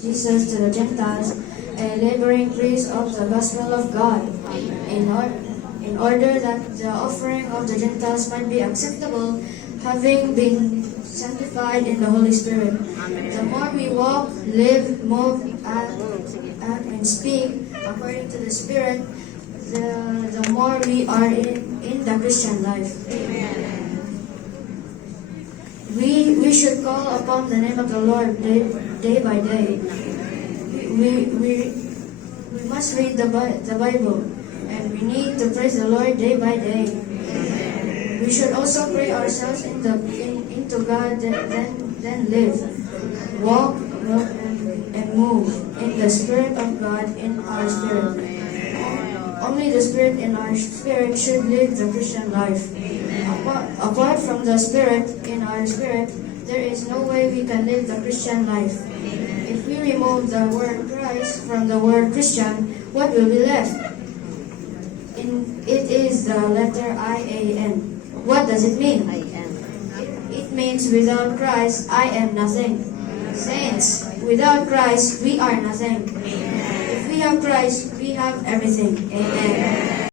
Jesus to the Gentiles, a laboring priest of the gospel of God, in order that the offering of the Gentiles might be acceptable, having been sanctified in the Holy Spirit. The more we walk, live, move, act, and speak according to the Spirit, the more we are in the Christian life. We should call upon the name of the Lord day by day. We must read the Bible, and we need to praise the Lord day by day. We should also pray ourselves into God, then live, walk, and move in the Spirit of God in our spirit. Only the Spirit in our spirit should live the Christian life. Apart from the Spirit in our spirit, there is no way we can live the Christian life. If we remove the word Christ from the word Christian, what will be left? It is the letter I-A-N. What does it mean? It means without Christ, I am nothing. Saints, without Christ, we are nothing. If we have Christ, we have everything. Amen.